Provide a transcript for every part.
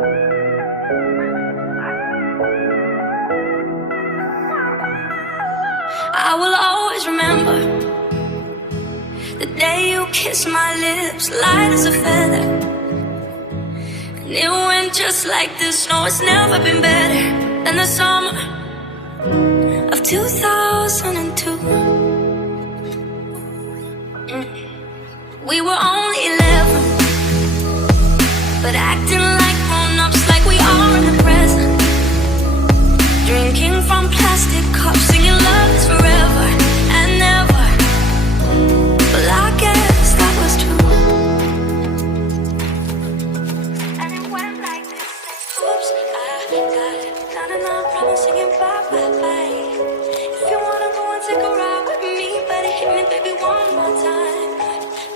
I will always remember the day you kissed my lips, light as a feather. And it went just like this. No, it's never been better than the summer of 2002. We were only 11, but acting like grown-ups, like we are in the present. Drinking from plastic cups, singing love is forever and never. Well, I guess that was true. And it went like this. Oops, I got another problem singing bye, bye, bye. If you wanna go and take a ride with me, better hit me, baby, one more time.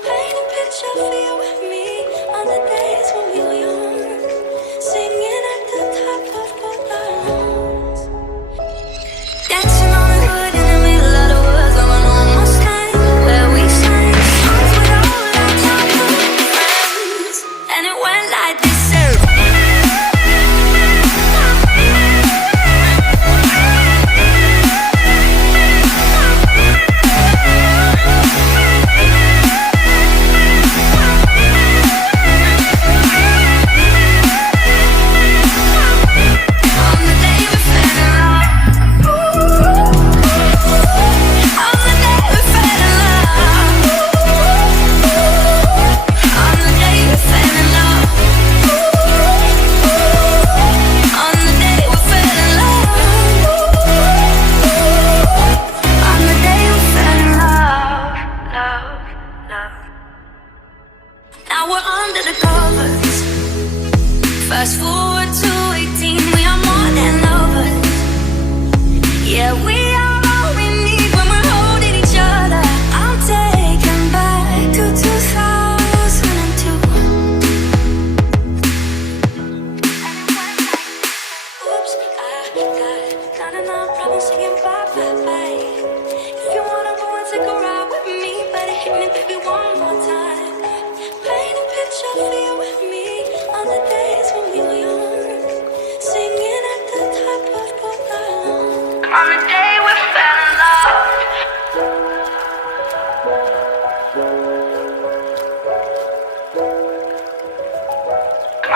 Paint a picture for you with me on the days when we were young, singing at the top of both our lungs. Dancing on the hood in the middle of the woods of an almost time, where we sang songs with all our childhood friends. And it went like this. Now we're under the covers. Fast forward to 18, we are more than lovers. Yeah, we are all we need when we're holding each other. I'm taken back to 2002. Oops, I got another problem singing bye, bye, bye. If you wanna go and take a ride with me, better hit me, baby, one more time. Paint a picture for you with me on the days when we were young, singing at the top of both our lungs. On the day we fell in love.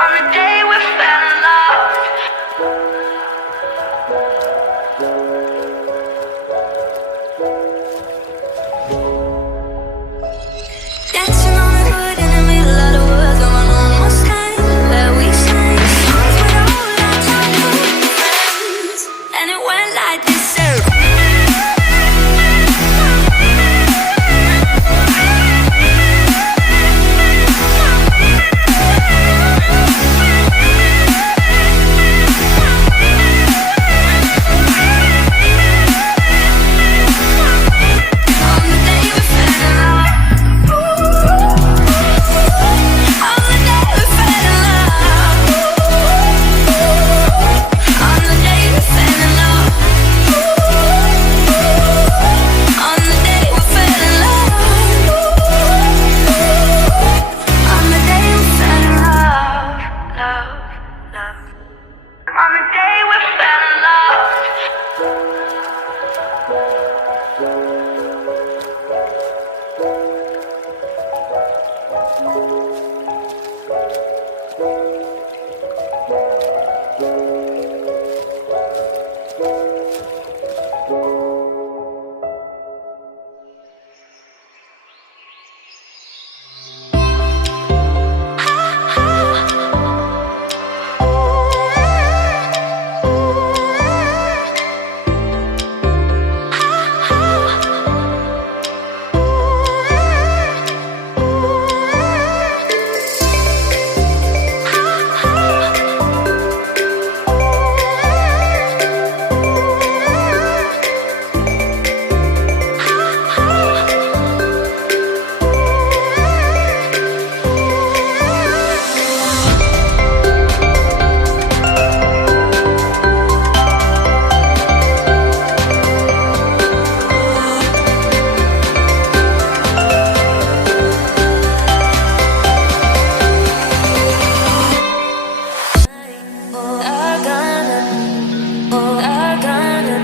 On the day we fell in love. Dancing on the hood in the middle of the woods of an almost time, where we sang songs with all our childhood friends. And it went like this. On the day we fell in love.